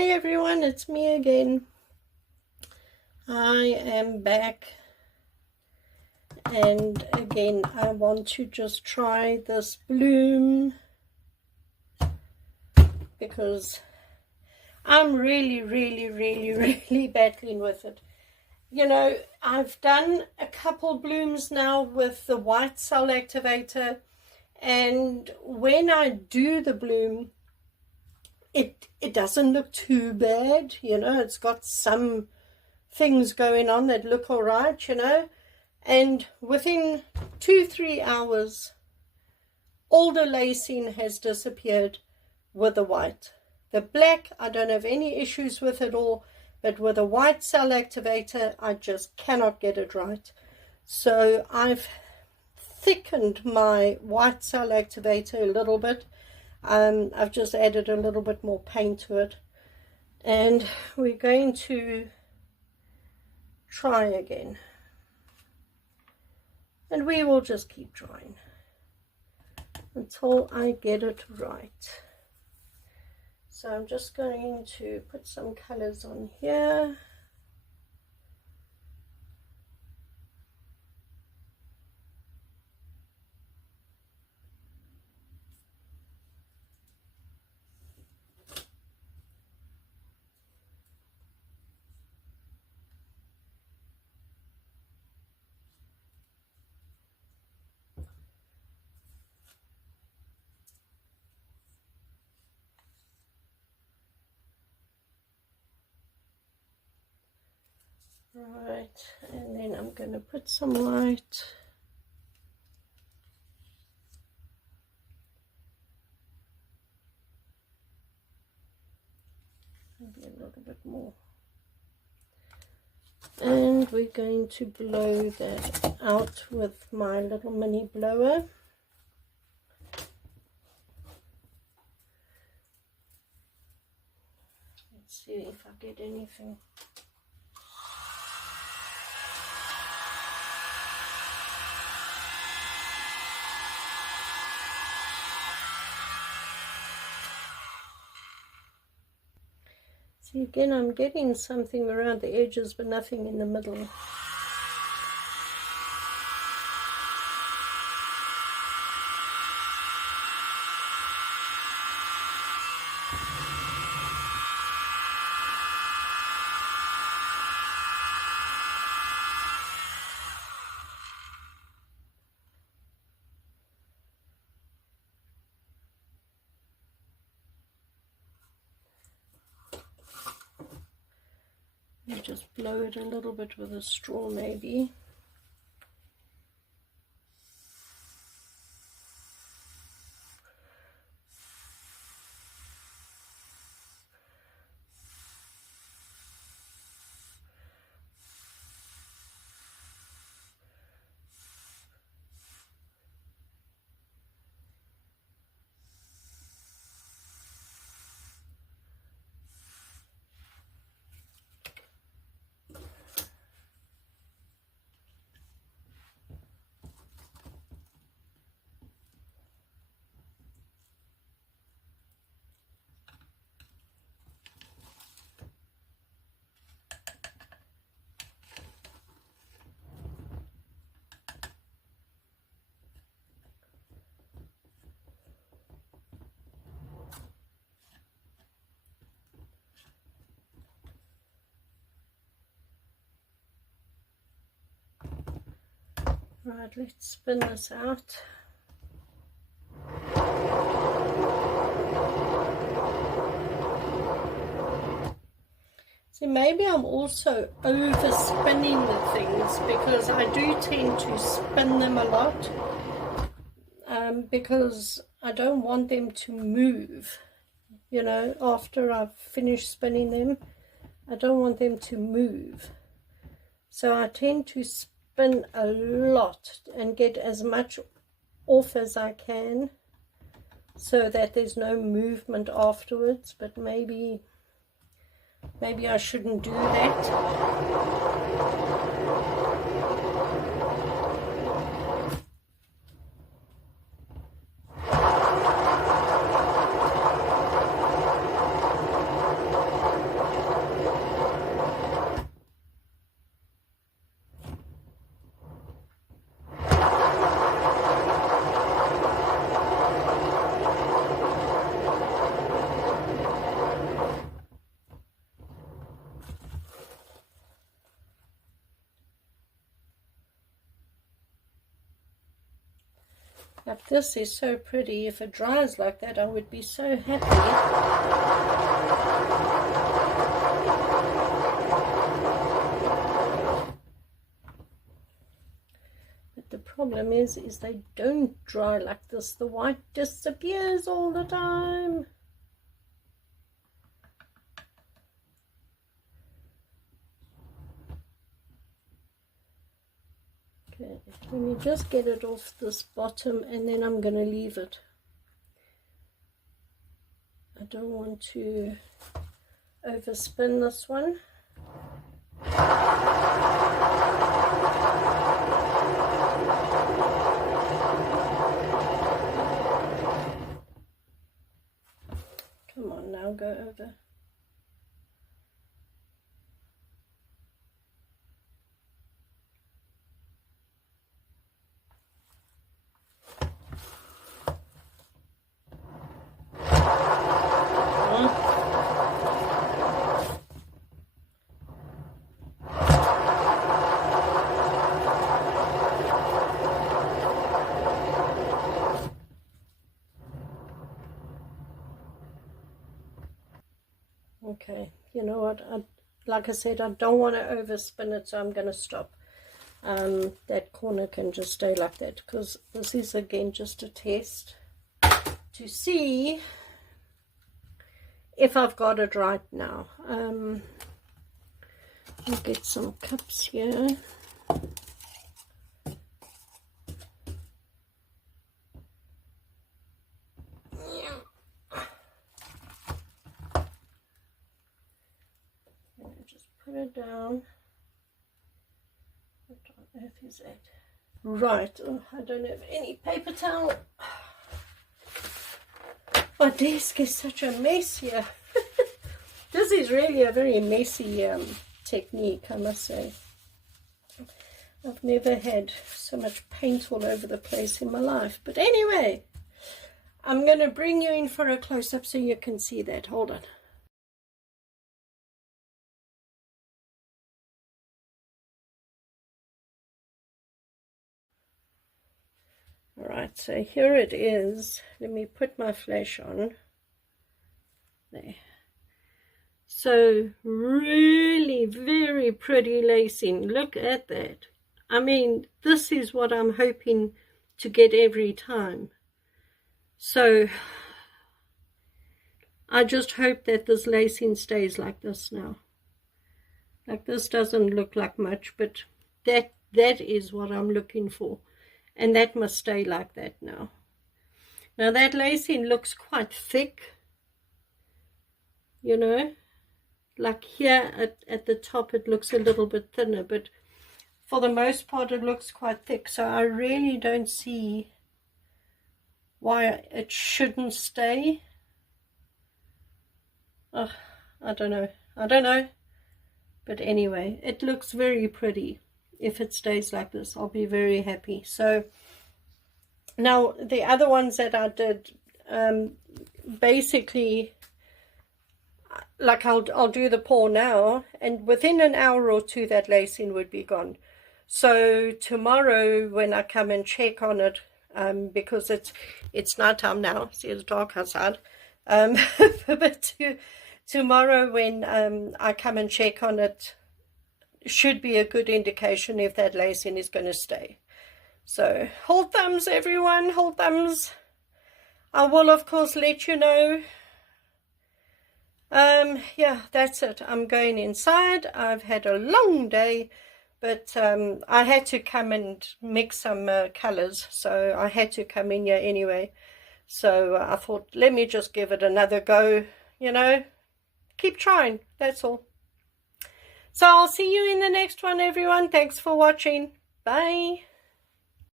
Hi everyone, it's me again. I am back, and again I want to just try this bloom because I'm really battling with it. You know, I've done a couple blooms now with the white cell activator, and when I do the bloom, it doesn't look too bad. You know, it's got some things going on that look all right, you know, and within 2-3 hours all the lacing has disappeared with the white. The black I don't have any issues with at all, but with a white cell activator I just cannot get it right. So I've thickened my white cell activator a little bit. I've just added a little bit more paint to it, and we're going to try again, and we will just keep trying until I get it right. So I'm just going to put some colors on here. Right, and then I'm going to put some light. Maybe a little bit more. And we're going to blow that out with my little mini blower. Let's see if I get anything. See, again, I'm getting something around the edges, but nothing in the middle. Just blow it a little bit with a straw maybe. Right, let's spin this out. See, maybe I'm also over spinning the things because I do tend to spin them a lot because I don't want them to move, you know, after I've finished spinning them. I don't want them to move. So I tend to spin a lot and get as much off as I can so that there's no movement afterwards, but maybe I shouldn't do that. Like this is so pretty. If it dries like that, I would be so happy. The problem is they don't dry like this. The white disappears all the time. Okay, let me just get it off this bottom and then I'm going to leave it. I don't want to overspin this one. Come on now, go over. Okay, you know what, like I said, I don't want to overspin it, so I'm going to stop. That corner can just stay like that, because this is again just a test to see if I've got it right now. I'll get some cups here. Put it down. What on earth is that? Right, oh, I don't have any paper towel. My desk is such a mess here. This is really a very messy technique, I must say. I've never had so much paint all over the place in my life. But anyway, I'm going to bring you in for a close-up so you can see that. Hold on. Alright, so here it is. Let me put my flash on. There. So really very pretty lacing. Look at that. I mean, this is what I'm hoping to get every time. So I just hope that this lacing stays like this now. Like this doesn't look like much, but that is what I'm looking for. And that must stay like that now. Now that lacing looks quite thick, you know, like here at the top it looks a little bit thinner, but for the most part it looks quite thick. So I really don't see why it shouldn't stay. Oh, I don't know. But anyway, it looks very pretty. If it stays like this, I'll be very happy. So now the other ones that I did, basically, like I'll do the paw now, and within an hour or two that lacing would be gone. So tomorrow when I come and check on it, because it's night time now, see it's dark outside, but tomorrow when I come and check on it, should be a good indication if that lacing is going to stay. So hold thumbs, everyone, hold thumbs. I will of course let you know. Yeah, that's it. I'm going inside. I've had a long day, but I had to come and mix some colors, so I had to come in here anyway. So I thought, let me just give it another go, you know, keep trying, that's all. So I'll see you in the next one, everyone. Thanks for watching. Bye.